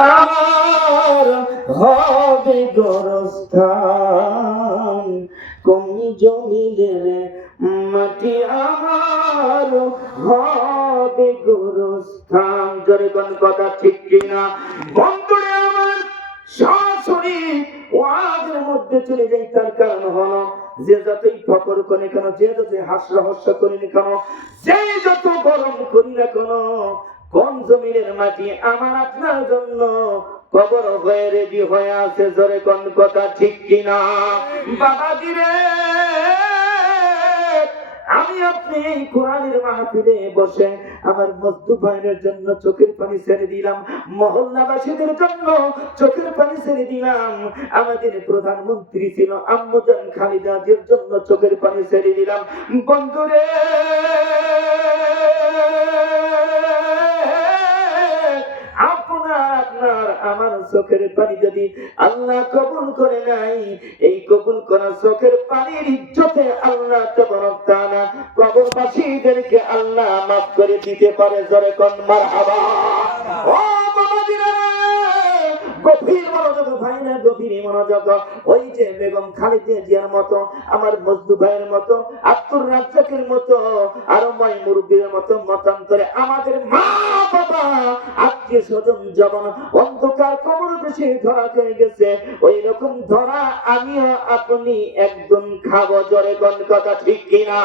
আর হবে গোরস্থান, কোন জমিনের মাটি আমার হবে গোরস্থান। জোরে কোন কথা ঠিক কিনা বন্ধুরে আমার? সরাসরি ওয়াজের মধ্যে চলে যাই, তার কারণ হলো যে যতই ফকর করে কেন, যে যত হাস্য করি না কেন, যে যত গরম করি না কেন, কোন জমিনের মাটি আমার আপনার জন্য কবর হয়ে রেডি হয়ে আছে। জোরে কোন কথা ঠিক কিনা বাবাজি রে? আমি আপনি এই কোরআনের মাহফিলে বসে আমার মজদুর ভাইয়ের জন্য চোখের পানি ছেড়ে দিলাম, মহল্লাবাসীদের জন্য চোখের পানি ছেড়ে দিলাম, আমাদের প্রধানমন্ত্রী ছিল আম্মজান খালেদা জিয়ার জন্য চোখের পানি ছেড়ে দিলাম। বন্ধুরে আপনার আমার চোখের পানি যদি আল্লাহ কবুল করে নাই, এই কবুল করা চোখের পানির ইজ্জতে আল্লাহ তাবারক তাআলা কবরবাসীদেরকে আল্লাহ মাফ করে দিতে পারে। জোরে কোন মারহাবা। ও বাবাজিরা, গভীর মনোযোগ ভাইরা, গভীর মনোযোগ। ওই যে বেগম খালেদা জিয়ার মতো, আমার মজদুর ভাইয়ের মতো, আব্দুর রাজ্জাকের মতো, আরো ময় মুরব্বীর মতো মতান্তরে আমাদের মা বাবা আত্মীয় স্বজন যখন অন্ধকার কবর দেশে ধরা খেয়ে গেছে, ওই রকম ধরা আমিও আপনি একদম খাবো। জোরে কোন কথা ঠিক কিনা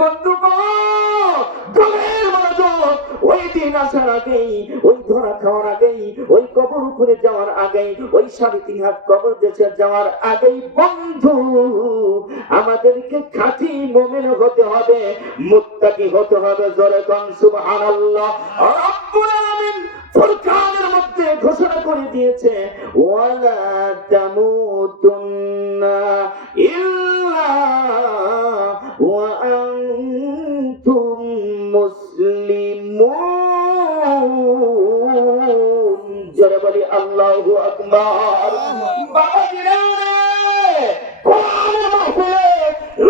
বন্ধু? গভীর মনোযোগ। ওই দিন আসার আগেই, ওই ধরা খাওয়ার আগেই, ওই কবর উপরে যাওয়ার আগেই, ওই 3.5 হাত কবর দেশে যাওয়ার আগেই বন্ধু আমাদেরকে খাঁটি মুমিন হতে হবে, মুত্তাকি হতে হবে। জোরে কোন সুবহানাল্লাহ। রব্বুল আলামিন ফুরকানের মধ্যে ঘোষণা করে দিয়েছে, ওয়ালা তামুতুন্না ইল্লা ওয়া আনতুম মুসলিমুন। জোরে বলি আল্লাহু আকবার। বাবাজিরা, কোরআনের মাহফিলে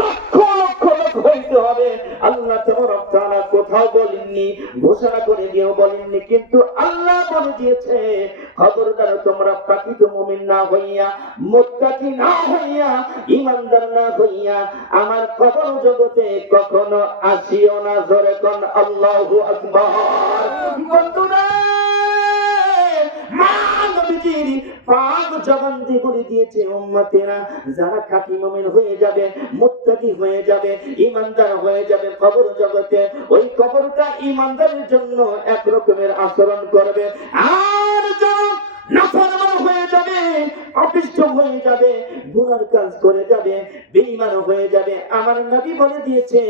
লক্ষ লক্ষ লোক হইতে হবে। আল্লাহ তাবারক তাআলা কোথাও বলেননি, ঘোষণা করে দিয়েও বলেননি, কিন্তু আল্লাহ বলে দিয়েছে, খবরদার তোমরা প্রকৃত মুমিন না হইয়া, মুত্তাকি না হইয়া, ঈমানদার না হইয়া আমার কবর জগতে কখনো আসিও না। জোরে কোন আল্লাহু আকবার। বন্ধুরা, মা নবীজির পাক জবানদি বলে দিয়েছে, উম্মতেরা যারা খাঁটি মুমিন হয়ে যাবে, মুত্তাকি হয়ে যাবে, ঈমানদার হয়ে যাবে কবর জগতে, ওই কবরটা ঈমানদারের জন্য এক রকমের আচরণ করবে। আর যারা নাফরমান হয়ে যাবে, অপিষ্ট হয়ে যাবে, গুনার কাজ করে যাবে, বেঈমান হয়ে যাবে, আমার নবী বলে দিয়েছে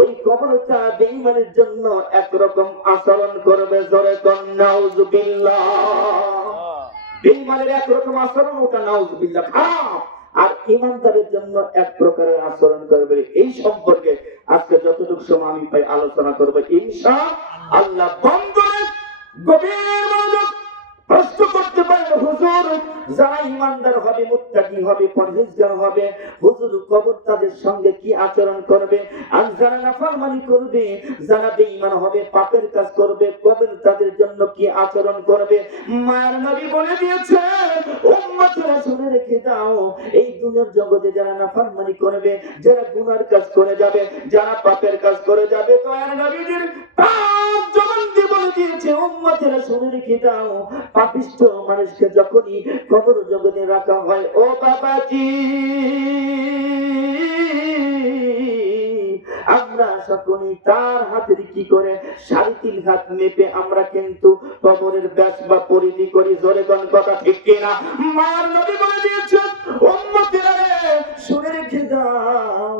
ওই কবরটা বেঈমানের জন্য একরকম আচরণ করবে। জোরে কোন নাউজুবিল্লাহ। বেঈমানের একরকম আচরণ, ওটা নাউজুবিল্লাহ খারাপ, আর ঈমানদারের জন্য এক প্রকারের আচরণ করবে। এই সম্পর্কে আজকে যতটুকু সময় আমি পাই আলোচনা করব ইনশাআল্লাহ। বন্ধুরা, গভীর মনোযোগ। প্রশ্ন করতে পারেন, হুজুর যারা ঈমানদার হবে, মুত্তাকি হবে, পরহেজগার হবে, হুজুর কবর তাদের সঙ্গে কি আচরণ করবে? আর যারা নাফরমানি করবে, যারা বেঈমান হবে, পাপের কাজ করবে, কবর তাদের জন্য কি আচরণ করবে? মায়ের নবী বলে দিয়েছে, উম্মতেরা শুনে রেখে দাও, এই দুনিয়ার জগতে যারা নাফরমানি করবে, যারা গুনার কাজ করে যাবে, যারা পাপের কাজ করে যাবে, তো আর নবীর পাপ জবান দিয়ে বলে দিয়েছে, উম্মতেরা শুনে রেখে দাও, পাপিষ্ঠ মানুষকে যখনই কবর জগতে রাখা হয়, ও বাবাজি, আমরা সকলেই তার হাতের কি করে 3.5 হাত মেপে আমরা কিন্তু কবরের ব্যাস বা পরিধি করি। জোরে কোন কথা ঠিক কিনা? মার নবী বলে দিয়েছেন, উম্মতেরা শুনে রেখে দাও,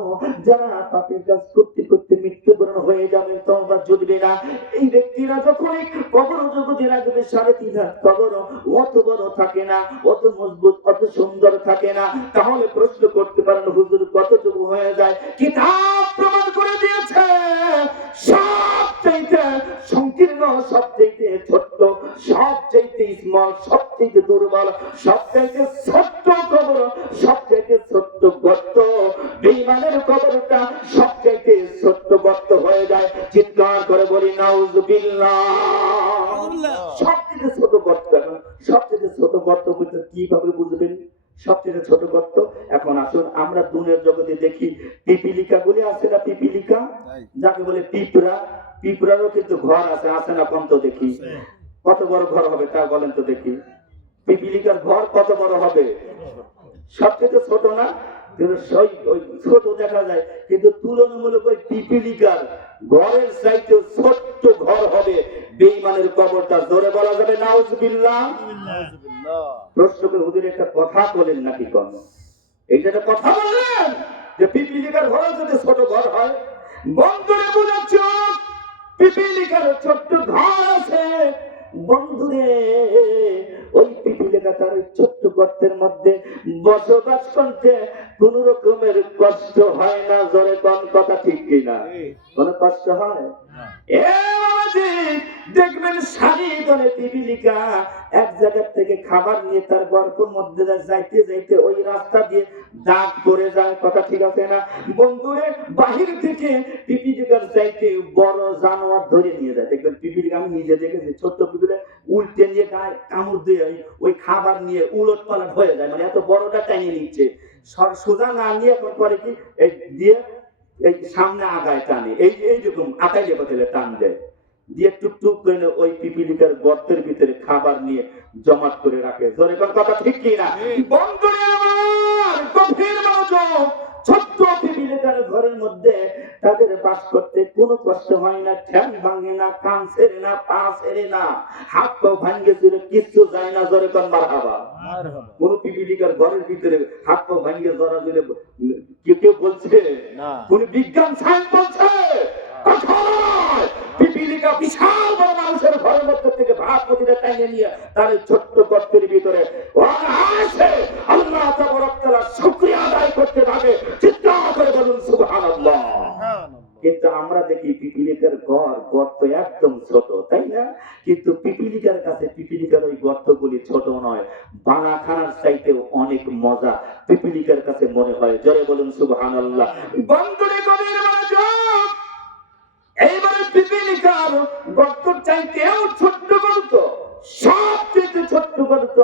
যারা পাপের কাজ করতে করতে মৃত্যুবরণ হয়ে যাবে, তওবা জুটবে না, এই ব্যক্তিরা যখনই কবর জগতে রাখবে 3.5 হাত কবর অত বড় থাকে না, অত মজবুত, অত সুন্দর থাকে না। তাহলে প্রশ্ন করতে পারেন, হুজুর কতটুকু হয়ে যায়? কিতাব প্রমাণ করে দিয়েছে, সবচাইতে সংকীর্ণ, সবচাইতে ছোট্ট, সবচাইতে স্মল, সবচাইতে দুর্বল, সবচাইতে ছোট্ট কবর, সবচাইতে ছোট্ট গর্ত, বেঈমানের কবরটা সবচাইতে ছোট্ট গর্ত হয়ে যায়। চিৎকার করে বলি নাউজুবিল্লাহ। সবচাইতে ছোট গর্ত সবচেয়ে ছোট গর্ত বলতে কিভাবে বুঝবেন? সবচেয়ে ছোট গর্ত। এখন আসুন আমরা দুনিয়ার জগতে দেখি পিপিলিকা গুলি আছে না, পিপিলিকা যাকে বলে পিঁপড়া, পিঁপড়ারও কিন্তু ঘর আছে, আছে না? কম তো দেখি। কত বড় ঘর হবে তা বলেন তো দেখি? পিপিলিকার ঘর কত বড় হবে? সবচেয়ে ছোট না? ওই ছোট দেখা যায়, কিন্তু তুলনামূলক ওই পিপিলিকার ঘরের চাইতে ছোট্ট ঘর হবে বেঈমানের কবরটা। জোরে বলা যাবে নাউজুবিল্লাহ। প্রশ্ন করে হুজুর একটা কথা বলেন নাকি? কোন এইটা একটা কথা বললেন যে পিপিলিকার ঘরে যদি ছোট ঘর হয়? বন্ধুরে বুঝাচ্ছ পিপিলিকার ছোট্ট ঘর আছে। বন্ধুরে ওই পিপিলিকা তার ওই ছোট্ট গর্তের মধ্যে বসবাস করতে কোন রকমের কষ্ট হয় না। জোরে কোন কথা ঠিক কিনা? কোন কষ্ট হয়? দেখবেন সারি ধরে পিপিলিকা এক জায়গা থেকে খাবার নিয়ে তার গর্তের মধ্যে যাইতে যাইতে ওই রাস্তা দিয়ে দাগ পড়ে যায়। কথা ঠিক আছে না? বন্ধুরে বাহির থেকে পিপিলিকার চাইতে বড় জানোয়ার ধরে নিয়ে যায়। দেখবেন পিপিলিকা, আমি নিজে দেখেছি, ছোট্ট পিপিলিকা উল্টে নিয়ে গায়ে কামড় দিয়ে ওই খাবার নিয়ে উলট পালট হয়ে যায়, মানে এত বড়টা টানিয়ে নিচ্ছে। সোজা না নিয়ে করে কি এই দিয়ে এই সামনে আগায় টানে, এইরকম আগাইলে বদলে টান দেয়, দিয়ে টুকটুক করে ওই পিপিলিকার গর্তের ভিতরে খাবার নিয়ে জমাট করে রাখে। জোরে কথা ঠিক কিনা? বন্ধুরে আমার গভীর মনোযোগ। ছোট্ট পিপিলিকার ঘরের মধ্যে তাদের বাস করতে কোনো কষ্ট হয় না, ঠ্যাং ভাঙে না, কান ছেড়ে না, পা ছেড়ে না, হাত পা ভাঙ্গে চলে কিচ্ছু যায় না। জোরে কোন মারহাবা। কোন পিপিলিকার ঘরের ভিতরে হাত পা ভাঙ্গে জড়া দিলে কেউ বলছে না? কোন বিজ্ঞান সায়েন্স বলছে? পিপিলিকা বিশাল বড় মানুষের ঘরের মধ্যে থেকে ভাত প্রতিটা টাইনে নিয়ে তার ছোট্ট গর্তের ভিতরে আসে আল্লাহ তাবারক তাআলা শুকরিয়া আদায় করতে থাকে। চিৎকার করে বলুন সুবহানাল্লাহ। কিন্তু আমরা দেখি পিপিলিকার গর্ত একদম ছোট, তাই না? কিন্তু পিপিলিকার কাছে পিপিলিকার ওই গর্তগুলি ছোট নয়, বানা খানার চাইতেও অনেক মজা পিপিলিকার কাছে মনে হয়। জোরে বলুন সুবহানাল্লাহ। বন্ধুরে গভীর মনোযোগ। এইবারে পিপিলিকার গর্ত চাইতেও ছোট্ট গর্ত, সবচেয়ে ছোট্ট গর্ত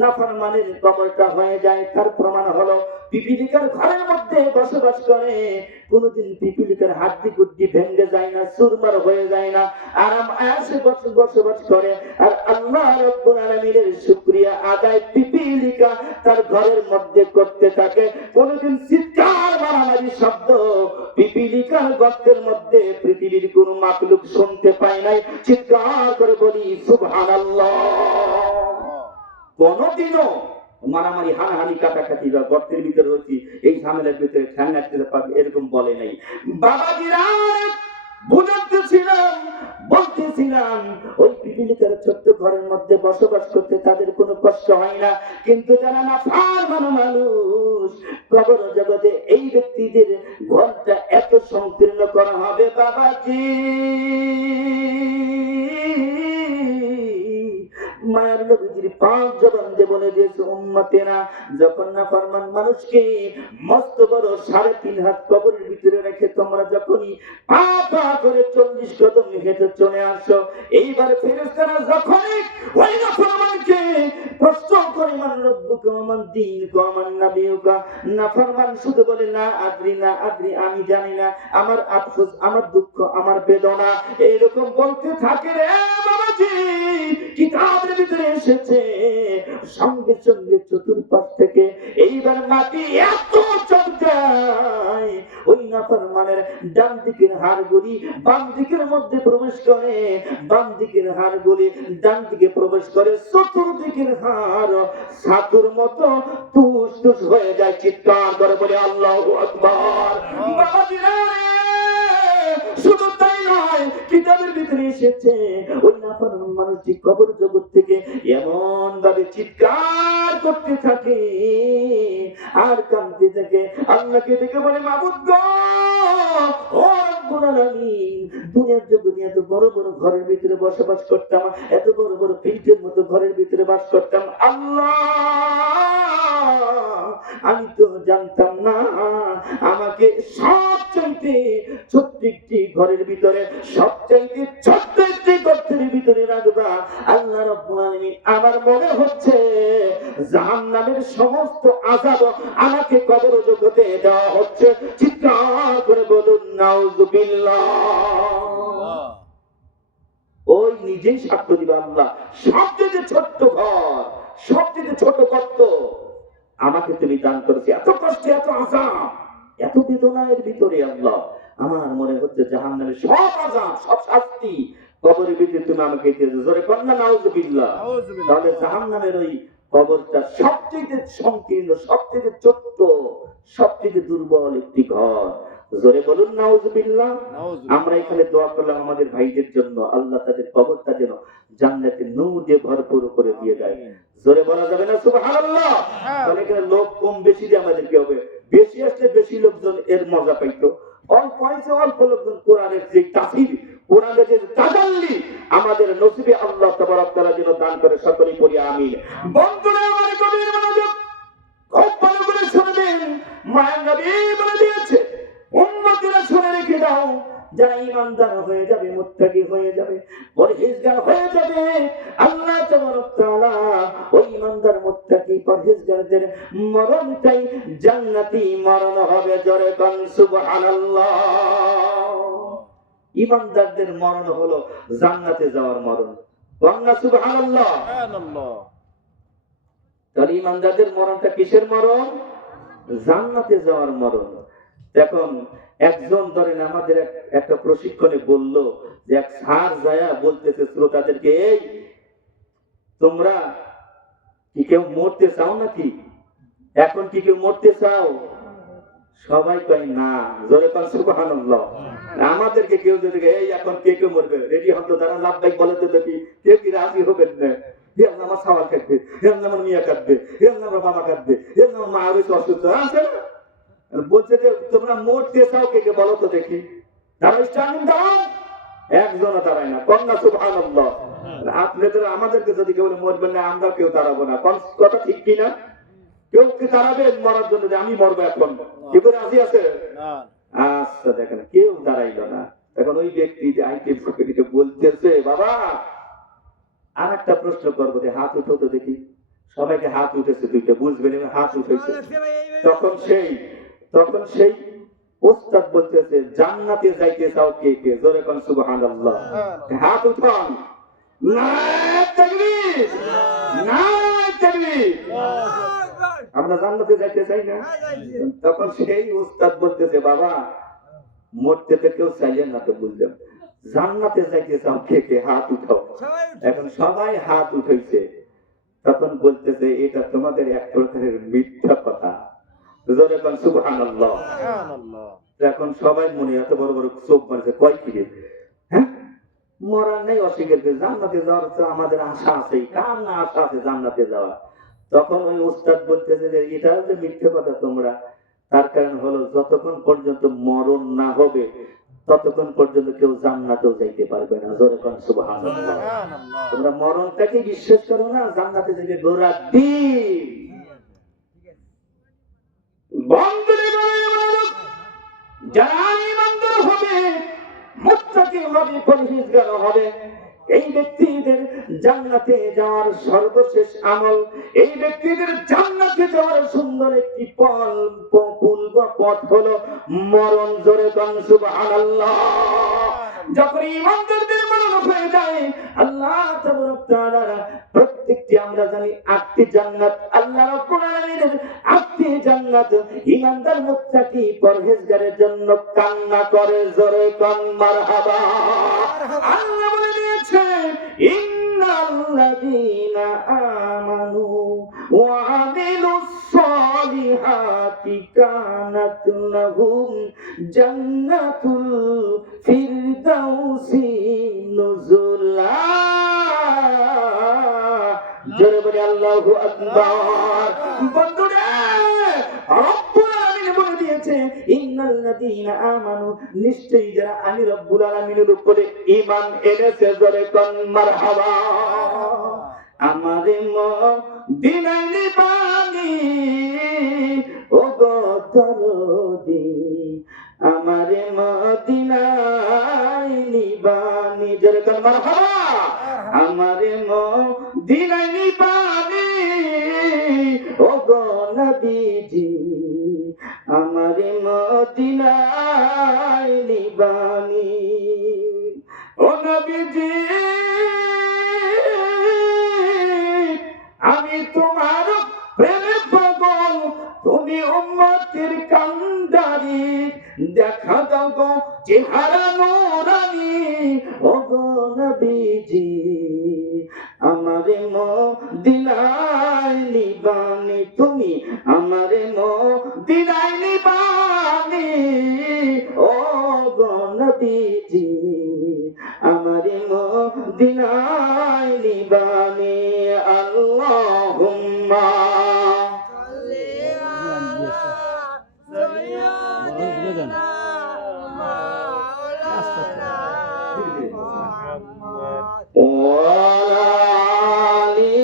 নাফরমানের কবরটা হয়ে যায়। তার প্রমাণ হলো পিপিলিকার ঘরের মধ্যে বসবাস করে, কোনদিন পিপিলিকার হাড্ডি গুড্ডি ভেঙে যায় না, চুরমার হয়ে যায় না, আরাম আয়েশে বসবাস করে। আর আল্লাহ রাব্বুল আলামিনের শুকরিয়া আদায় পিপিলিকা তার ঘরের মধ্যে করতে থাকে। কোনদিন চিৎকার মারামারি শব্দ পিপিলিকার গর্তের মধ্যে পৃথিবীর কোন মাখলুক শুনতে পায় নাই। চিৎকার করে বলি সুবহানাল্লাহ। কোনদিনও মারামারি, হানাহানি, কাটাকাটি বা গর্তের ভিতরে রয়েছি, এই ঝামেলার ভিতরে ঠ্যাং আটকে পারবে এরকম বলে নাই। বাবাজিরা বলতেছিলাম ওই পিপিলিকার ছোট্ট ঘরের মধ্যে বসবাস করতে তাদের কোনো কষ্ট হয় না। কিন্তু যারা নাফরমান মানুষ, কবর জগতে এই ব্যক্তিদের ঘরটা এত সংকীর্ণ করা হবে বাবাজি। মায়ের নবীজির পাঁচ জবান দিয়ে বলে দিয়েছে, উম্মতেরা যখন নাফরমান মানুষকে মস্ত বড় 3.5 হাত কবরের ভিতরে রেখে তোমরা যখনই পা পা করে 40 কদম হেঁটে চলে আসো, এইবার ফেরেশতারা যখনই ওই নাফরমানকে প্রশ্ন করে মান রব্বুকা ওয়া মান দীনুকা ওয়া মান নাবিয়ুকা, নাফরমান শুধু বলে না আদরি, না আদরি, আমি জানি না, আমার আফসোস, আমার দুঃখ, আমার বেদনা, এইরকম বলতে থাকে। রে বাবাজি, কিতাবের ভিতরে এসেছে সঙ্গে সঙ্গে চতুর্পাশ থেকে এইবার মাটি এত চমকায় ওই নাফরমানের ডান দিকের হাড়গুলি বাম দিকের মধ্যে প্রবেশ করে, বাম দিকের হাড়গুলি ডান দিকে প্রবেশ করে, চতুর্দিকের হাড় ছাতুর মতো তুষ তুষ হয়ে যায়। চিৎকার করে বলে আল্লাহু আকবার। বাবাজিরা শুধু তাই নয়, কিতাবের ভিতরে এসেছে ওই নাফরমান মানুষটি কবর জগৎ থেকে এমন ভাবে চিৎকার করতে থাকে আর কাঁদতে থাকে, আল্লাহকে ডেকে বলে, মাবুদ গো, ও রব্বুল আলামিন, দুনিয়ার জগতে এত বড় বড় ঘরের ভিতরে বসবাস করতাম, এত বড় বড় ফিল্টের মতো ঘরের ভিতরে বাস করতাম, আল্লাহ আমি তো জানতাম না আমাকে সবচাইতে ছোট্ট একটি ঘরের ভিতরে, সবচাইতে ছোট্ট একটি গর্তের ভিতরে রাখবা। আল্লাহ রাব্বুল আলামিন আমার মনে হচ্ছে জাহান্নামের সমস্ত আযাব আমাকে কবর জগতে দেওয়া হচ্ছে। চিৎকার করে বলুন নাউযুবিল্লাহ। ওই নিজেই সাক্ষ্য দিবে, আল্লাহ সবচেয়ে ছোট্ট ঘর, সবচেয়ে ছোট গর্ত আমাকে তুমি দান করেছি। এত কষ্ট, এত আযাব, এত বেদনার ভিতরে আল্লাহ আমার মনে হচ্ছে জাহান্নামের সব আযাব, সব শাস্তি কবরের ভিতরে তুমি আমাকে দিয়েছো। জোরে কন্যা নাউযুবিল্লাহ। তাহলে জাহান্নামের ওই কবরটা সবচেয়ে সংকীর্ণ, সবচেয়ে ছোট্ট, সবচেয়ে দুর্বল একটি ঘর। জোরে বলুন নাউযুবিল্লাহ। আমরা এখানে দোয়া করলাম আমাদের ভাইদের জন্য, আল্লাহ তাদের কবরটা যেন জান্নাতের নূর দিয়ে ভরপুর করে দিয়ে দেয়। জোরে বলা যাবে না সুবহানাল্লাহ? তাহলে এখানে লোক কম বেশি দিয়ে আমাদের কি হবে? বেশি আসলে বেশি লোকজন এর মজা পাইতো, অল্প হয়েছে অল্প লোকজন কোরআনের যে তাফসীর, কোরআনের যে তাজাল্লি আমাদের নসিবে আল্লাহ তাবারক তাআলা যেন দান করে। সকলেই পড়ি আমিন। বন্ধুরা আমার কবির মনোযোগ খুব ভালো করে শুনবেন। মায়ের নবী বলে দিয়েছে, উম্মতেরা শুনে রেখে দাও, যারা ঈমানদার হয়ে যাবে, মুত্তাকি হয়ে যাবে, পরহেজগার হয়ে যাবে, আল্লাহ তাবারক তাআলা ওই ঈমানদার, মুত্তাকি, পরহেজগারদের মরণটাই জান্নাতি মরণ হবে। জোরে কোন সুবহানাল্লাহ। ঈমানদারদের মরণ হলো জান্নাতে যাওয়ার মরণ। কন্যা সুবহানাল্লাহ। তাহলে ঈমানদারদের মরণটা কিসের মরণ? জান্নাতে যাওয়ার মরণ। এখন একজন ধরেন আমাদের একটা প্রশিক্ষণে বলল যে এক স্যার যায়া বলতেছে শ্রোতাদেরকে, এই তোমরা কি কেউ মরতে চাও নাকি? এখন কি কেউ মরতে চাও? সবাই কয় না। জোরে কোন সুবহানাল্লাহ। আমাদেরকে কেউ যদি এই এখন কে কেউ মরবে, রেডি হন তো, তারা লাভবাইক বলে তো দেখি কেউ কি রাজি হবেন না? আমার সাওয়াল কাটবে, আমার মিয়া কাটবে, আমার বাবা কাটবে, আমার মা আরো অসুস্থ আছে না? বলছে যে তোমরা মরতে চাও, কে কে বলো তো দেখি। দাঁড়াই, স্ট্যান্ডিং দাঁড়াও। একজনও দাঁড়ায় না। কন্যা সুবহানাল্লাহ। আপনাদের আমাদেরকে যদি কেউ মরবেন না, আমরা কেউ দাঁড়াবো না। কথা ঠিক কিনা? কেউ কি দাঁড়াবেন মরার জন্য যে আমি মরবো এখন? কেউ রাজি আছে? আচ্ছা, দেখেন কেউ দাঁড়াইলো না। এখন ওই ব্যক্তি যে আইটেম সেক্রেটারিকে বলতেছে, বাবা আর একটা প্রশ্ন করবো, হাত উঠো তো দেখি। সবাইকে হাত উঠেছে, দুইটা বুঝবেন হাত উঠেছে। তখন সেই ওস্তাদ বলতেছে, জান্নাতে যাইতে চাও কে কে? জোরে কোন সুবহানাল্লাহ। হাত উঠান। নারে তাকবীর, নারে তাকবীর। আমরা জান্নাতে যাইতে চাই না? তখন সেই ওস্তাদ বলতেছে, বাবা মরতে তো কেউ চাইলেন না, তো বুঝলাম, জান্নাতে যাইতে চাও কে কে? হাত উঠাও। এখন সবাই হাত উঠাইছে। তখন বলতেছে, এটা তোমাদের এক প্রকারের মিথ্যা কথা। জোরে কোন সুবহানাল্লাহ। এখন সবাই মনে এত বড় বড় চোখ মারছে, কয় কি রে? হ্যাঁ, মরার নেই, অস্বীকার করে জান্নাতে যাওয়ার তো আমাদের আশা আছে। কার না আশা আছে জান্নাতে যাওয়া? তখন ওই ওস্তাদ বলতেছে যে এটা যে মিথ্যে কথা তোমরা, তার কারণ হলো যতক্ষণ পর্যন্ত মরণ না হবে ততক্ষণ পর্যন্ত কেউ জান্নাতেও যাইতে পারবে না। জোরে কোন সুবহানাল্লাহ। তোমরা মরণটাকে বিশ্বাস করো না, জান্নাতে যাবে গোড়া দিন। যারা ঈমানদার হবে, মুত্তাকি হবে, পরহেজগার হবে, এই ব্যক্তিদের জান্নাতে যাওয়ার সর্বশেষ আমল, এই ব্যক্তিদের জান্নাতে যাওয়ার সুন্দর একটি পুল বা পথ হলো মরণ। জোরে কোন সুবহানাল্লাহ। যখন ঈমানদারদের মরণ হয়ে যায়, আল্লাহ তাবারক তাআলা প্রত্যেকটি, আমরা জানি 8টি জান্নাত, আল্লাহ রাব্বুল আলামিনের 8টি জান্নাত ঈমানদার, মুত্তাকি, পরহেজগারের জন্য কান্না করে। জোরে কোন মারহাবা। আল্লাহ বলে দিয়েছে, ইন্নাল্লাযীনা আমানু ওয়া আমিলুস সালিহাতি কানাত লাহুম জান্নাতুল ফিরদাউসি নুজুলা। জোরে বলে আল্লাহু আকবার। বন্ধুরা, রব্বুল আলামিন বলে দিয়েছে, ইন্নাল্লাযীনা আমানু, নিশ্চয়ই যারা আমি রব্বুল আলামিনের উপরে ঈমান এনেছে। জোরে কোন মারহাবা। আমারে মদিনায় নিবানি ও গো দরদি, আমারে মদিনায় নিবানি। জোরে কোন মারহাবা। আমারে মদিনায় নিবানি গো নবীজি আমার মদিনায় নিবানি। ও নবীজি আমি তোমার প্রেমে পাগল, তুমি উম্মতের কান্ডারি, দেখা দাও গো চেহারা নূরানি। ও গো নবীজি আমারে মদিনায় নিবানি, তুমি আমারে মদিনায় নিবানি। ও গো নবীজি আমারে মদিনায় নিবানি। আল্লাহুম্মা ওয়ালা আলি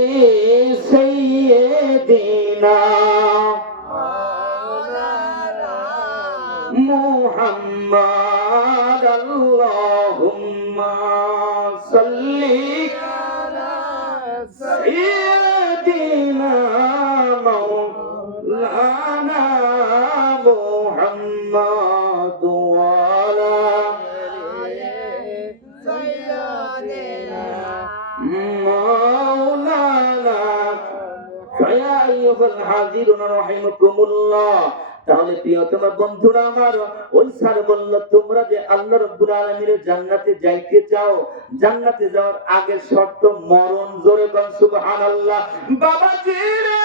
সাইয়্যিদিনা মুহাম্মাদ। আল্লাহুম্মা সাল্লি আলা সাইয়্যিদিনা মাওলানা মুহাম্মাদ ওয়ালা মাওলানা। ইয়া আইয়ুহাল হাযিরুন রাহিমাকুমুল্লাহ। তাহলে প্রিয়তম বন্ধুরা আমার, ওই স্যার বলল তোমরা যে আল্লাহ রাব্বুল আলামিনের জান্নাতে যাইতে চাও, জান্নাতে যাওয়ার আগের শর্ত মরণ। জোরে বল সুবহানাল্লাহ। বাবাজি রে,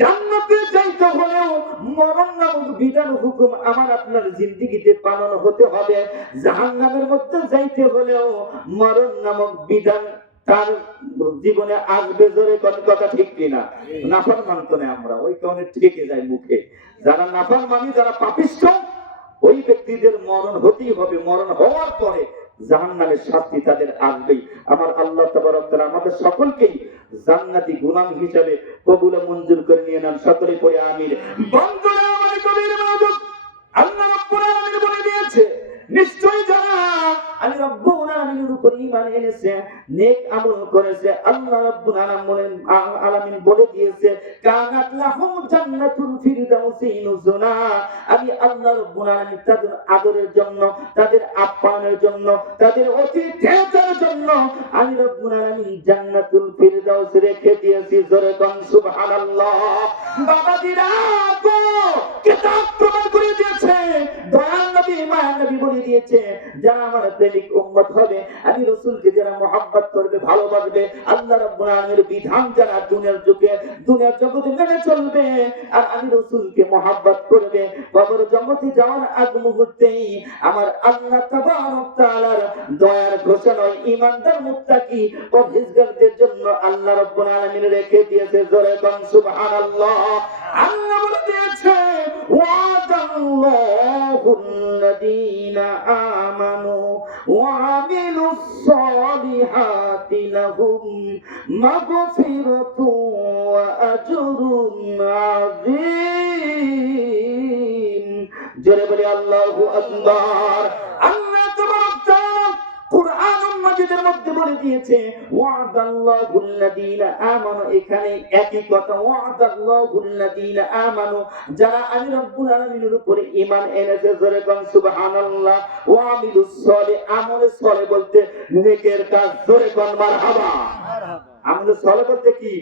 জান্নাতে যাইতে হলেও মরণ নামক বিধান হুকুম আমার আপনার জিন্দেগিতে পালন হতে হবে। জাহান্নামের মধ্যে যাইতে হলেও মরণ নামক বিধান তার জীবনে আসবে। জোরে কোন কথা ঠিক কিনা? নাফরমান তো না আমরা, ওই কারণে ঠেকে যায় মুখে। যারা নাফরমানি, যারা পাপিষ্ঠ, ওই ব্যক্তিদের মরণ হতেই হবে। মরণ হওয়ার পরে জাহান্নামের শাস্তি তাদের আসবেই। আমার আল্লাহ তাবারক তাআলা আমাদের সকলকেই জান্নাতি গোলাম হিসেবে কবুল মঞ্জুর করে নিয়ে নেন। সকলে পড়ে আমিন। বন্ধুরা আমার কবির মাদক আল্লাহ রাব্বুল আলামিন বলে দিয়েছে, নিশ্চয়ই যারা আমি রব্বুল আলামিনের উপর ঈমান এনেছে, নেক আমল করেছে, আল্লাহ রব্বুল আলামিন বলে দিয়েছে কানাত লাহুম জান্নাতুল ফিরদাউসি নুজুলা। আমি আল্লাহ রব্বুল আলামিন তাদের আদরের জন্য, তাদের আপ্যায়নের জন্য, তাদের অতিথিয়তার জন্য আমি রব্বুল আলামিন জান্নাতুল ফিরদাউস রেখে দিয়েছি। জোরে কোন সুবহানাল্লাহ। বাবাজিরা তো কিতাব প্রমাণ করে দিয়েছে, দয়াল নবী মায়া নবী বলে দিয়েছে, যারা আমার প্রেমিক উম্মত হবে, আমি রাসূলকে যারা মহব্বত করবে, ভালোবাসবে, আল্লাহ রাব্বুল আলামিনের বিধান যারা দুনিয়ার যুগে দুনিয়ার জগতে মেনে চলবে, আর আমি রাসূলকে মহব্বত করবে, কবর জগতে যাওয়ার আগ মুহূর্তেই আমার আল্লাহ তাবারক তাআলার দয়ার ঘোষণা ঈমানদার মুত্তাকি পরহেজগারদের জন্য আল্লাহ রাব্বুল আলামিন রেখে দিয়েছে। জোরে কোন সুবহানাল্লাহ। আল্লাহ বলে দিয়েছে ওয়াদাল্লাহুল্লাযীনা আমানু ওয়া আমিলুস সালিহাতি লাহুম মাগফিরাতুন ওয়া আজরুন আযীম। জোরে বলি আল্লাহু আকবার। আল্লাহ তাবারক তাআলা কুরআনুল মাজিদের মধ্যে বলে দিয়েছে ওয়াদাল্লাহুল্লাযীনা আমানু। এখানে একই কথা, ওয়াদাল্লাহুল্লাযীনা আমানু, যারা আমি রব্বুল আলামিনের উপরে ঈমান এনেছে। জোরে কোন সুবহানাল্লাহ। ওয়া আমিলুস সালিহ, আমলে সালেহ বলতে নেকের কাজ। জোরে কোন মারহাবা। আমলে সালেহ বলতে কি?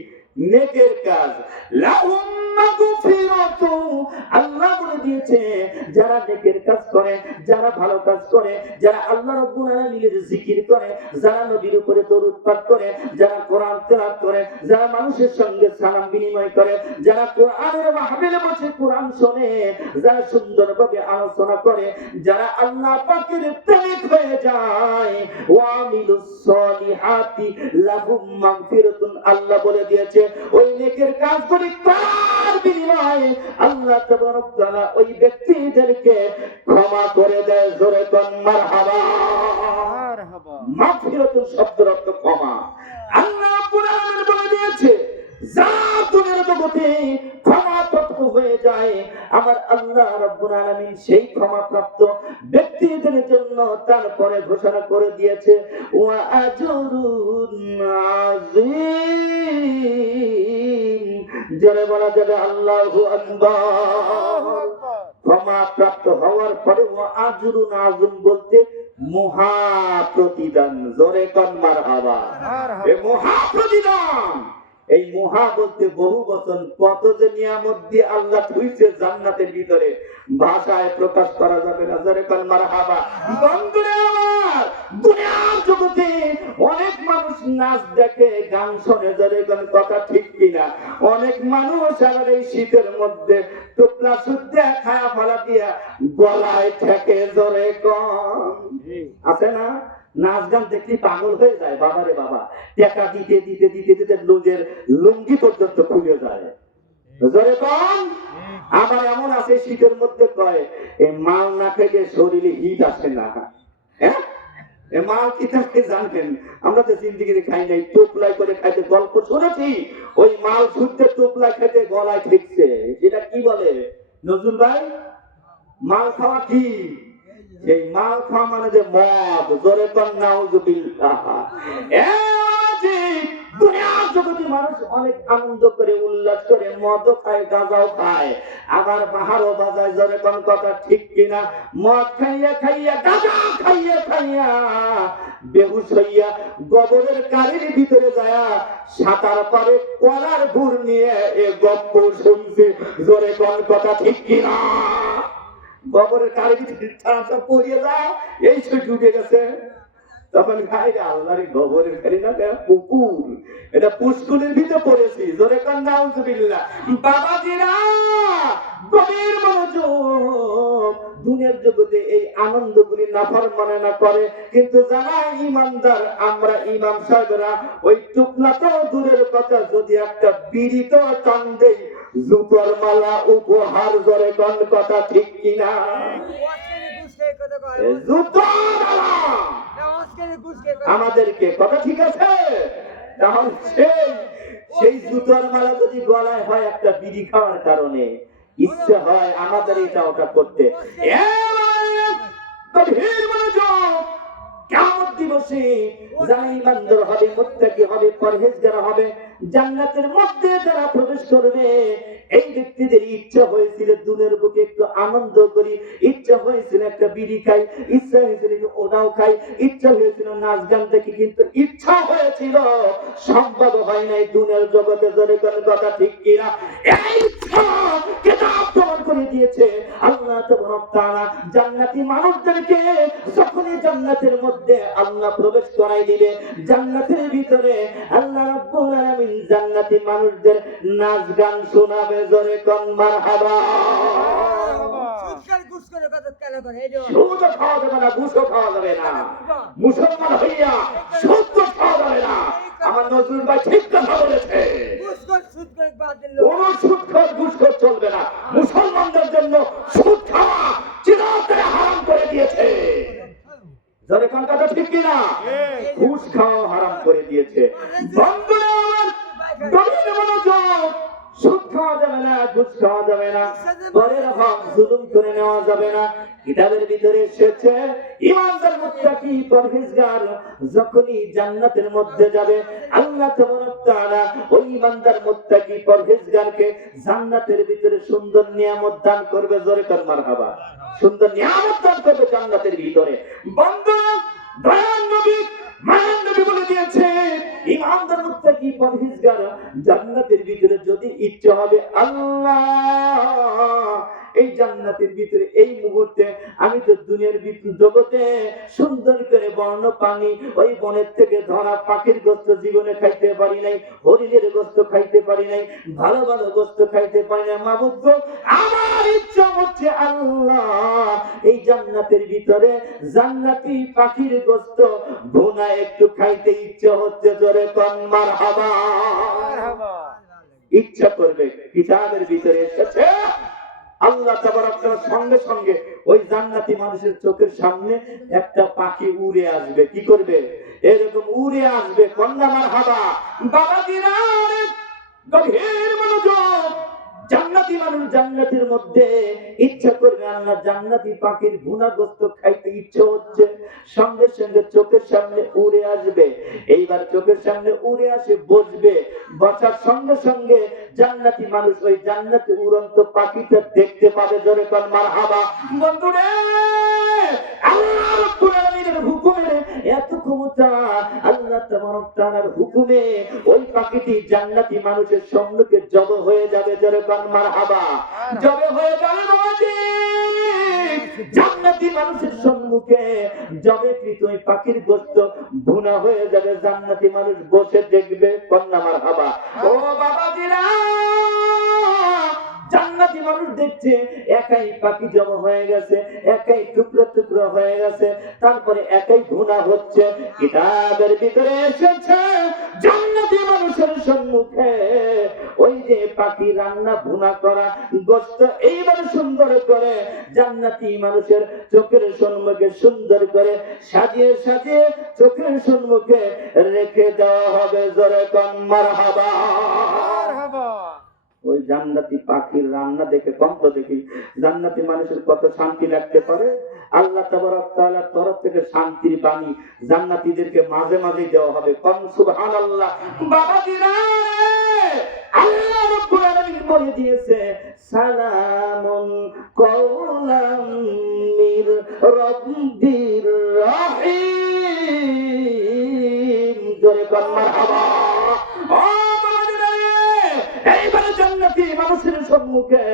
নেকের কাজ। লাহুম মাগফিরাতু, আল্লাহ বলে দিয়েছে যারা নেকের কাজ করে, যারা ভালো কাজ করে, যারা আল্লাহ রাব্বুল আলামিনের জিকির করে, যারা নবীর উপরে দরুদ পাঠ করে, যারা কোরআন তেলাওয়াত করে, যারা মানুষের সঙ্গে সালাম বিনিময় করে, যারা কোরআনের মাহফিলে বসে কোরআন শোনে, যারা সুন্দরভাবে আলোচনা করে, যারা আল্লাহ পাকের প্রেমিক হয়ে যায়, ওয়া আমিলুস সালিহাতি লাহুম মাগফিরাতুন, আল্লাহ বলে দিয়েছে ওই নেকের কাজগুলি করার বিনিময়ে আল্লাহ তাবারক তাআলা ওই ব্যক্তিদেরকে ক্ষমা করে দেয়। জোরে কোন মারহাবা। মারহাবা। মাগফিরাতুন শব্দের অর্থ ক্ষমা। আল্লাহ রাব্বুল আলামিন বলে দিয়েছে যারা দুনিয়ার জগতে ক্ষমাপ্রাপ্ত হয়ে যায়, আমার আল্লাহ রাব্বুল আলামিন সেই ক্ষমাপ্রাপ্ত ব্যক্তিদের জন্য তারপরে ঘোষণা করে দিয়েছে ওয়া আজরুন আযীম, জোরে বলা যাবে আল্লাহু আকবার। ক্ষমা প্রাপ্ত হওয়ার পরে আজরুন আযম বলতে মহা প্রতিদান। জোরে কোন মারহাবা। এই মহা প্রতিদান, এই মহা বলতে বহু বচন, কত যে নিয়ামত দিয়ে আল্লাহ থুইছে জান্নাতের ভিতরে ভাষায় প্রকাশ করা যাবে না। জোরে কোন মারহাবা। বন্ধুরা আমার, দুনিয়ার জগতে অনেক মানুষ নাচ দেখে, গান শোনে, জোরে কোন কথা ঠিক কিনা? অনেক মানুষ আবার এই শীতের মধ্যে টুকরা সুদ্ধা খায়া ফলা দিয়া গলায় ঠেকে। জোরে কোন আছে না? নাচ গান দেখলে পাগল হয়ে যায়। বাবারে বাবা, টাকা দিতে দিতে দিতে দিতে লোজের লুঙ্গি পর্যন্ত খুলে যায়। জোরে কোন। আবার এমন আছে শীতের মধ্যে কয় এই মাল না খেলে শরীরে হিট আসে না। হ্যাঁ, এই মাল কি থাকে জানবেন? আমরা তো জিন্দিগিতে খাই নাই, টোপলাই করে খাইতে গল্প শুনেছি। ওই মাল শুনতে টোপলাই খেতে গলায় ঠেকছে। এটা কি বলে নজরুল ভাই? মাল খাওয়া কি? এই মাল খাওয়া মানে যে মদ। জোরে কোন নাউজুবিল্লাহ। দুনিয়ার জগতে মানুষ অনেক আনন্দ করে, উল্লাস করে, মদ খায়, গাঁজাও খায়, আবার বাহারও বাজায়। জোরে কোন কথা ঠিক কিনা? মদ খাইয়া খাইয়া, গাঁজা খাইয়া খাইয়া বেহুশ হইয়া গোবরের কারির ভিতরে যায় সাঁতার পারে কলার গুড় নিয়ে এ গপ্প শুনছে। জোরে কোন কথা ঠিক কিনা? গোবরের কারির ভিতরে পড়িয়ে যায়, এই সে ডুবে গেছে। তখন খাই আল্লাহর গোবরের কারি না, পুকুর, এটা পুষ্কুলের ভিতরে পড়েছি। জোরে কোন নাউজুবিল্লাহ। বাবাজিরা গভীর মনোযোগ। দুনিয়ার জগতে এই আনন্দগুলি নাফরমানি না করে, কিন্তু যারা ইমানদার, আমরা ইমাম সাহেবরা ওই টুকলা তো দূরের কথা, যদি একটা বিড়ি তো টান দেই, জুতোর মালা উপহার। জোরে কোন কথা ঠিক কিনা? জুতোর মালা আমাদেরকে, কথা ঠিক আছে? তাহলে সেই জুতোর মালা যদি গলায় হয় একটা বিড়ি খাওয়ার কারণে, ইচ্ছে হয় আমাদের এটা ওটা করতে। কিয়ামত দিবসে যারা ঈমানদার হবে, মুত্তাকি হবে, পরহেজগার হবে, জান্নাতের মধ্যে যারা প্রবেশ করবে, এই ব্যক্তিদের ইচ্ছা হয়েছিল দুনিয়ার বুকে একটু আনন্দ করি, ইচ্ছা হয়েছিল একটা বিড়ি খাই, ইচ্ছা হয়েছিল ওটাও খাই, ইচ্ছা হয়েছিল নাচ গান দেখি, কিন্তু ইচ্ছা হয়েছিল সম্ভব হয় নাই দুনিয়ার জগতে। জোরে কোন কথা ঠিক কিনা? এই ইচ্ছা কিতাব প্রমাণ করে দিয়েছে। আল্লাহ তাআলা জান্নাতি মানুষদেরকে যখনই জান্নাতের মধ্যে আল্লাহ প্রবেশ করাই দিবে, জান্নাতের ভিতরে আল্লাহ রাব্বুল আলামিন জান্নাতি মানুষদের নাচ গান শোনাবে। জোরে কোন মারহাবা। সুদ খাওয়া যাবে না, ঘুষও খাওয়া যাবে না। মুসলমান হইয়া সুদ খাওয়া যাবে না। আমার নজরুল ভাই ঠিক কথা বলেছে। কোন সুদখোর ঘুষখোর চলবে না। মুসলমানদের জন্য সুদ খাওয়া চিরতরে হারাম করে দিয়েছে। জোরে কোন কথা ঠিক কিনা? ঘুষ খাওয়া হারাম করে দিয়েছে। বন্ধুরা গভীর মনোযোগ। সুদ খাওয়া যাবে না, ঘুষ খাওয়া যাবে না, পরের হক জুলুম করে নেওয়া যাবে না। কিতাবের ভিতরে এসেছে ঈমানদার মুত্তাকি পরহেজগার যখনই জান্নাতের মধ্যে যাবে, আল্লাহ তাআলা ওই ঈমানদার মুত্তাকি পরহেজগারকে জান্নাতের ভিতরে সুন্দর নিয়ামত দান করবে। জোরে কোন মারহাবা। সুন্দর নিয়ামত দান করবে জান্নাতের ভিতরে। বন্ধুরা দয়াল নবী, মায়ান নবী বলে দিয়েছে, ঈমানদার মুত্তাকি পরহেজগার জান্নাতের ভিতরে যদি ইচ্ছা হবে, আল্লাহ এই জান্নাতের ভিতরে এই মুহূর্তে আমি তো দুনিয়ার জগতে সুন্দর করে বর্ণ পানি, ওই বনের থেকে ধরা পাখির গোস্ত জীবনে খাইতে পারি নাই, হরিণের গোস্ত খাইতে পারি নাই, ভালো ভালো গোস্ত খাইতে পারি না। মাবুদ গো, আমার ইচ্ছা হচ্ছে আল্লাহ এই জান্নাতের ভিতরে জান্নাতি পাখির গোস্ত ভুনা একটু খাইতে ইচ্ছা হচ্ছে। জোরে কোন মারহাবা। ইচ্ছা করবে। কিতাবের ভিতরে এসেছে আল্লাহ তাবারক তাআলা সঙ্গে সঙ্গে ওই জান্নাতি মানুষের চোখের সামনে একটা পাখি উড়ে আসবে। কি করবে? এরকম উড়ে আসবে। কন্যা মারহাবা। বাবাজিরা গভীর মনোযোগ। জান্নাতি জান্নাতি মানুষ জান্নাতের মধ্যে ইচ্ছা করবে আল্লাহ জান্নাতি পাখির ভুনা গোশত খাইতে ইচ্ছে হচ্ছে, সঙ্গে সঙ্গে চোখের সামনে উড়ে আসবে। এইবার চোখের সামনে উড়ে আসে বসবে, বসার সঙ্গে সঙ্গে জান্নাতি মানুষ ওই জান্নাতি উড়ন্ত পাখিটা দেখতে পাবে। জোরে কোন মারহাবা। বন্ধুরে, আল্লাহ রাব্বুল আলামিনের হুকুমে এত ক্ষমতা, আল্লাহ তাবারক তাআলার হুকুমে ওই পাখিটি জান্নাতি মানুষের সম্মুখে জব হয়ে যাবে। জোরে কোন মারহাবা। জবে হয়ে যাবে বাবাজি, জান্নাতি মানুষের সম্মুখে জবেকৃত ওই পাখির গোশত ভুনা হয়ে যাবে। জান্নাতি মানুষ বসে দেখবে। কন্যা মারহাবা। ও বাবাজিরা, জান্নাতি মানুষ দেখছে একাই পাখি জমা হয়ে গেছে, একাই টুকরো টুকরো হয়ে গেছে, তারপরে একাই ভুনা হচ্ছে। কিতাবের ভিতরে এসেছে জান্নাতি মানুষের সম্মুখে ওই যে পাখি রান্না ভুনা করা গোশত এইভাবে সুন্দর করে জান্নাতি মানুষের চোখের সম্মুখে সুন্দর করে সাজিয়ে সাজিয়ে চোখের সম্মুখে রেখে দেওয়া হবে। জোরে কোন মারহাবা। ওই জান্নাতি পাখির রান্না দেখে কত দেখি জান্নাতি মানুষের কত শান্তি লাগতে পারে। আল্লাহ তাবারক তাআলার তরফ থেকে শান্তির বাণী জান্নাতীদেরকে মাঝে মাঝে দেওয়া হবে। কোন সুবহানাল্লাহ। বাবাজিরা, আল্লাহ রাব্বুল আলামিন বলে দিয়েছে সালামুন কওলাম মির রাব্বির রহিম। জোরে কোন মারহাবা। ও এইবারে জান্নাতি মানুষের সম্মুখে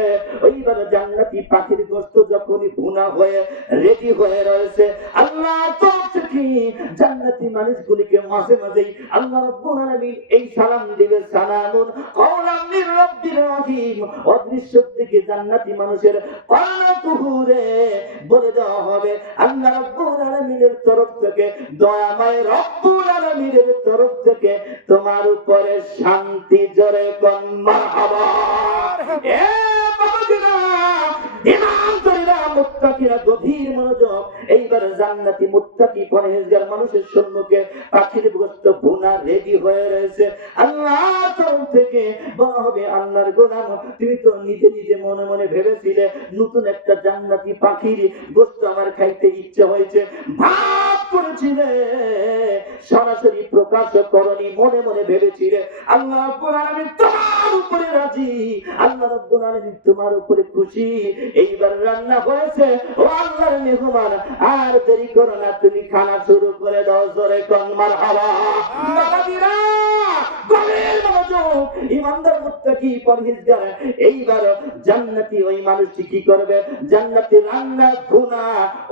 ওইবারে জান্নাতি পাখির গোশত যখনই ভুনা হয়ে রেডি হয়ে রয়েছে, আল্লাহ তরফ থেকে জান্নাতি মানুষগুলিকে মাঝে মাঝেই আল্লাহ রাব্বুল আলামিন এই সালাম দিবে, সালামুন কওলাম মির রাব্বির রহিম। অদৃশ্য থেকে জান্নাতি মানুষের কর্ণকুহুরে বলে দেওয়া হবে আল্লাহ রাব্বুল আলামিনের তরফ থেকে, দয়াময় রব্বুল আলামিনের তরফ থেকে তোমার উপরে শান্তি। জোরে কোন মারহাবা। এ বাবাজিরা, ঈমানদারেরা, মুত্তাকিরা, গভীর মনোযোগ। এইবার জান্নাতি মুত্তাকি পরহেজগার মানুষের সম্মুখে পাখির গোশত ভুনা রেডি হয়ে রয়েছে। আল্লাহর তরফ থেকে বলা হবে আল্লাহর গোলাম, তুমি তো নিজে নিজে মনে মনে ভেবেছিলে নতুন একটা জান্নাতি পাখির গোশত আমার খাইতে ইচ্ছে হয়েছে, ভাব করেছিলে, সরাসরি প্রকাশ করনি, মনে মনে ভেবেছিলে। আল্লাহ রাব্বুল আলামিন তোমার উপরে রাজি, আল্লাহ রাব্বুল আলামিন তোমার উপরে খুশি। এইবার রান্না হয়েছে, ও আল্লাহর মেহমান, আর দেরি করো না, তুমি খানা শুরু করে দাও। জোরে কোন মারহাবা। বাবাজিরা, গভীর মনোযোগ। ঈমানদার মুত্তাকি পরহেজগার এইবার জান্নাতি ওই মানুষটি কি করবে? জান্নাতি রান্না ভুনা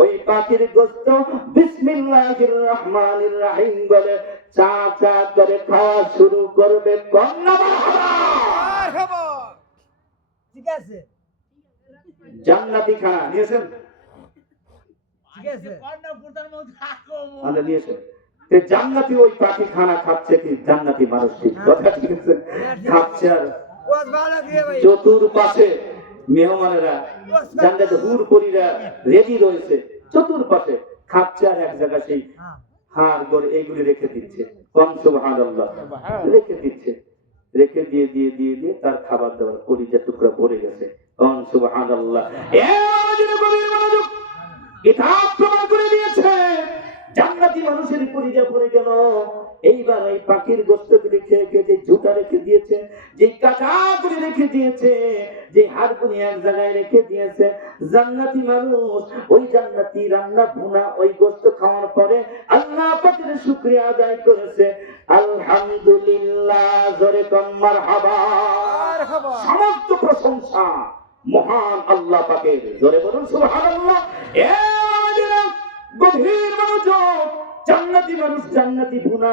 ওই পাখির গোশত বিসমিল্লাহির রহমানির রহিম বলে চা চা করে খাওয়া শুরু করবে। কন্যা মারহাবা। ঠিক আছে, জান্নাতি খানা নিয়েছেন? ঠিক আছে, আমরা নিয়েছেন। জান্নাতি ওই পাখি খানা খাচ্ছে কি জান্নাতি মানুষটি? কথা ঠিক আছে, খাচ্ছে। আর চতুর্পাশে মেহমানেরা, জান্নাতে হুর পরীরা রেডি রয়েছে, চতুর্পাশে খাচ্ছে। আর এক জায়গায় সেই হাড় গড়ে এইগুলি রেখে দিচ্ছে। কম সুবহানাল্লাহ। রেখে দিচ্ছে, রেখে দিয়ে দিয়ে দিয়ে দিয়ে তার খাবার দাবার কলিজা টুকরা ভরে গেছে। কম সুবহানাল্লাহ। কিতাব প্রমাণ করে দিয়েছে জান্নাতি মানুষের কলিজা ভরে গেল। এইবার এই পাখির গোশতগুলি খেয়ে খেয়ে যে ঝুটা রেখে দিয়েছে, যে কাঁটাগুলি রেখে দিয়েছে, যে হাড়গুলি এক জায়গায় রেখে দিয়েছে, জান্নাতি মানুষ ওই জান্নাতি রান্না ভুনা ওই গোশত খাওয়ার পরে আল্লাহ পাকের শুকরিয়া আদায় করেছে। আলহামদুলিল্লাহ। জোরে কোন মারহাবা। সমস্ত প্রশংসা মহান আল্লাহ পাকের। জোরে বলুন সুবহানাল্লাহ। এ গভীর মনোযোগ। জান্নাতি মানুষ জান্নাতি ভুনা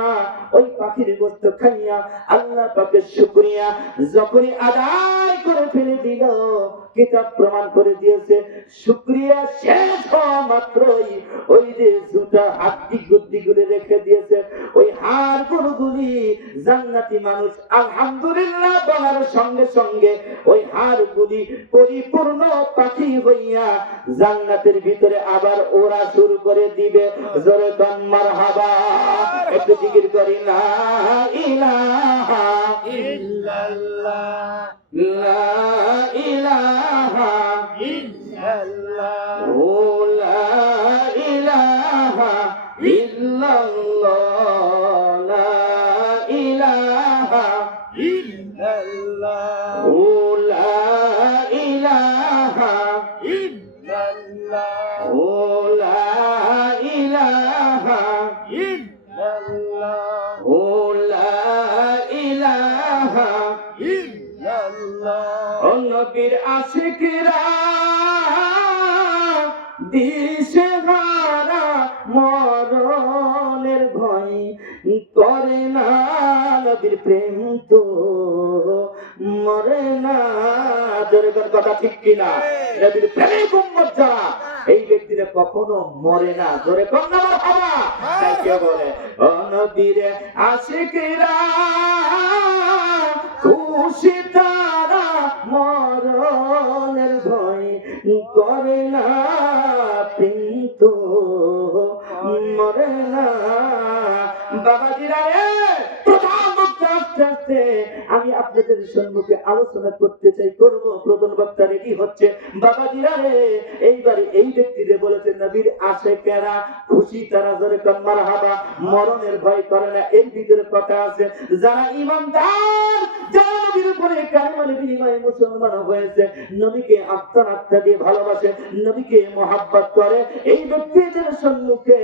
ওই পাখির গোশত খাইয়া আল্লাহ পাকের শুকরিয়া যখনই আদায় করে ফেলে দিল, কিতাব প্রমাণ করে দিয়েছে শুকরিয়া শেষ হওয়া মাত্রই ওই যে জুতা হাড্ডি গুড্ডি গুলি রেখে দিয়েছে, ওই হাড় গরুগুলি জান্নাতি মানুষ আলহামদুলিল্লাহ বলার সঙ্গে সঙ্গে ওই হাড় গুলি পরিপূর্ণ পাখি হইয়া জান্নাতের ভিতরে আবার ওরা শুরু করে দিবে। জোরে কোন মারহাবা। একটু জিকির করি লা ইলাহা ইল্লাল্লাহ, লা ইলাহা ইল্লাল্লাহ ও লা ইলাহা ইল্লাল্লাহ ও লা ইলাহা ইল্লাল্লাহ ও লা ইলাহা ইল্লাল্লাহ ও নবীর আশিকরা দিশেহারা মরণের ভয় করে না নবীর প্রেম তো মরে না জোরের কথা ঠিক কিনা নবীর প্রেমিক উম্মত যারা এই ব্যক্তিরা কখনো মরে না জোরে কন্যা বাবা তাই কে বলে ও নবীর আশিকরা খুশি তারা মরণের ভয় করে না কিন্তু মরে না বাবাজিরা রে প্রধান বক্তা আস্তে আস্তে আমি আপনাদের সম্মুখে আলোচনা করতে চাই করব প্রধান বক্তা রেডি হচ্ছে বাবাজিরা রে এইবারে এই ব্যক্তিরে বলেছেন নবীর আশিকেরা খুশি তারা জোরে মারহাবা মরণের ভয় করে না এর ভিতরে কথা আছে যারা ঈমানদার যারা নবীর উপরে কালেমার বিনিময়ে মুসলমান হয়েছে নবীকে আত্মা দিয়ে ভালোবাসে নবীকে মহাব্বত করে এই ব্যক্তিদের সম্মুখে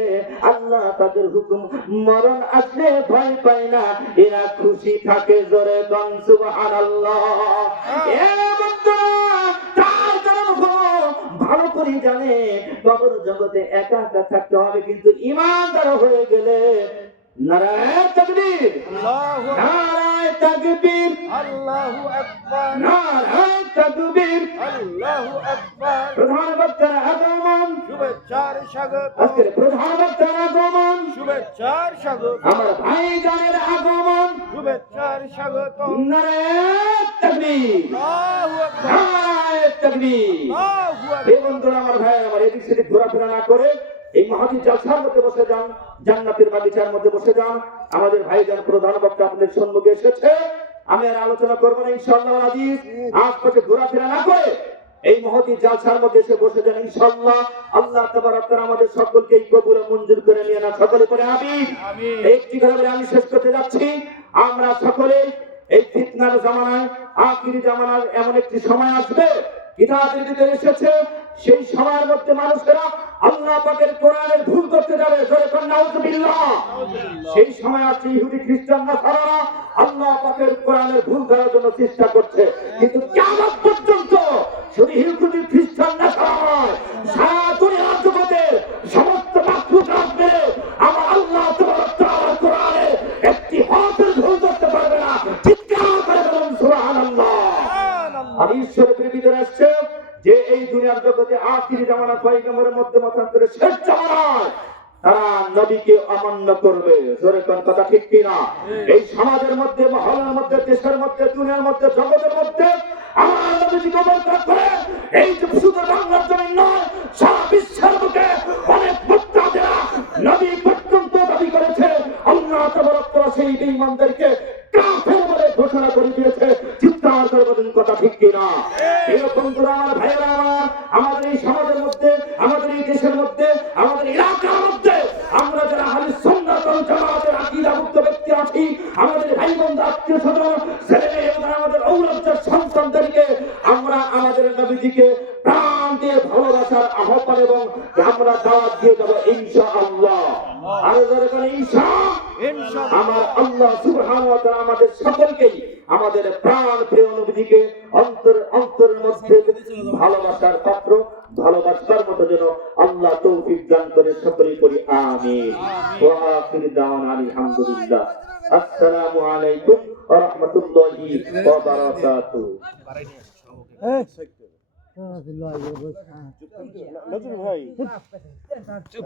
আল্লাহ তাদের হুকুম মরণ আসলে ভয় পায় না এরা খুশি থাকে জোরে গান সুবহানাল্লাহ এ বান্দা তার কারণ হলো ভালো করে জানে কবর জগতে একা একা থাকতে হবে কিন্তু ঈমানদার হয়ে গেলে নারায়ে তাকবীর আল্লাহু নারায়ে তাকবীর আল্লাহু আকবার নারায়ে তাকবীর আল্লাহু আকবার প্রধান বক্তার আগমন শুভেচ্ছার স্বাগত আজকের প্রধান বক্তার আগমন শুভেচ্ছার স্বাগত আমার ভাই জানের আগমন শুভেচ্ছার স্বাগত নারায়ে তাকবীর আল্লাহু আকবার নারায়ে তাকবীর আল্লাহু আকবার এই বন্ধুরা আমার ভাই আমার এদিক সেদিক ঘোরাফেরা না করে এই মহাদির জলসার মধ্যে বসে যান জান্নাতের বাগিচার মধ্যে বসে যান আমাদের ভাইজান প্রধান বক্তা আপনাদের সম্মুখে এসেছে আমি আর আলোচনা করবো না ইনশাআল্লাহ আজিজ আশপাশে ঘোরাফেরা না করে এই মহতির জলসার মধ্যে এসে বসে যান ইনশাআল্লাহ আল্লাহ তাবারক তাআলা আমাদের সকলকে কবুল ও মঞ্জুর করে নিয়ে না সকলে পড়ে আমিন আমিন। একটি করে বলে আমি শেষ করতে যাচ্ছি আমরা সকলে এই ফিতনার জামানায় আখিরি জামানার এমন একটি সময় আসবে কিতাবের ভিতরে এসেছে সেই সময়ের মধ্যে মানুষেরা আল্লাহ পাকের কোরআনের ভুল করতে যাবে জোরে কোন নাউজুবিল্লাহ সেই সময় আসছে ইহুদি খ্রিস্টান নাসারারা আল্লাহ পাকের কোরআনের ভুল ধরার জন্য চেষ্টা করছে কিন্তু কিয়ামত পর্যন্ত শুধু ইহুদি খ্রিস্টান নাসারা নয় সারা দুনিয়ার জগতের সমস্ত মাখলুকাত মিলে আমার আল্লাহ তাবারক তাআলার কোরআনে একটি হরফের ভুল করতে পারবে না চিৎকার করে বলুন সুবহানাল্লাহ আর ঈশ্বরের ভিতরে আসছে যে এই দুনিয়ার জগতে আখিরি জামানার পয়গম্বরের মধ্যে মতান্তরে শেষ জামানায় তারা নবীকে অমান্য করবে জোরে কোন কথা ঠিক কিনা এই সমাজের মধ্যে মহল্লার মধ্যে দেশের মধ্যে দুনিয়ার মধ্যে জগতের মধ্যে আমার নবীজিকে বরকত করে এই যে শুধু বাংলার জমি নয় সারা বিশ্বের বুকে অনেক মুক্তাদেরা নবী পর্যন্ত দাবি করেছে আল্লাহ তাবারক তাআলা সেই বেঈমানদেরকে কাফের বলে ঘোষণা করে দিয়েছে চিৎকার করে বলেন কথা ঠিক কিনা এরকম করে আমার ভাইয়েরা আমাদের এই সমাজের মধ্যে আমাদের এই দেশের মধ্যে আমাদের এলাকার মধ্যে আমরা যারা আহলে সুন্নাত ওয়াল জামাতের আকীদাভুক্ত ব্যক্তি আছি আমাদের ভাই বোন আত্মীয় স্বজন ছেলে মেয়ে এবং আমাদের ঔরসের সন্তানদেরকে আমরা আমাদের নবীজিকে প্রাণ দিয়ে ভালোবাসার আহ্বান এবং আমরা দাওয়াত দিয়ে দেবো ইনশাআল্লাহ আর যারা বলে ইনশাআল্লাহ আমার আল্লাহ সুবহানাহু ওয়া তাআলা আমাদের সকলকেই আমাদের প্রাণ প্রিয় নবীজিকে অন্তরের মধ্যে ভালোবাসার পাত্র ভালোবাসার মতো যেন আল্লাহ তৌফিক দান করে সকলেই করি আমিন ওয়া আখিরু দাওয়ানা আলহামদুলিল্লাহ আসসালামু আলাইকুম ওয়া রাহমাতুল্লাহি ওয়া বারাকাতুহু নজরুল ভাই চুপ